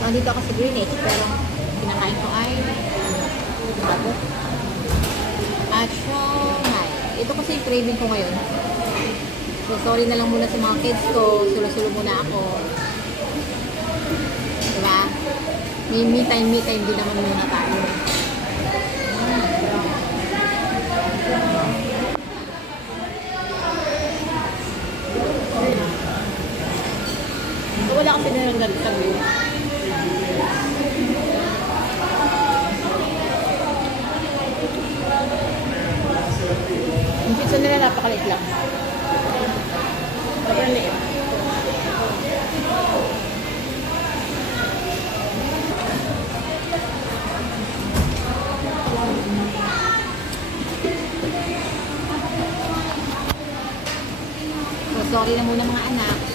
So, andito ako sa Greenwich, pero kinakain ko ay bago. At siomai. Ito kasi yung craving ko ngayon. So, sorry na lang muna sa mga kids ko. Sulo-sulo muna ako. Diba? May me time din naman muna tayo. So, wala kasi na lang ganito sa Greenwich. Yung pizza nila napakaliit lang. Sobrang liit. So, sorry na muna mga anak.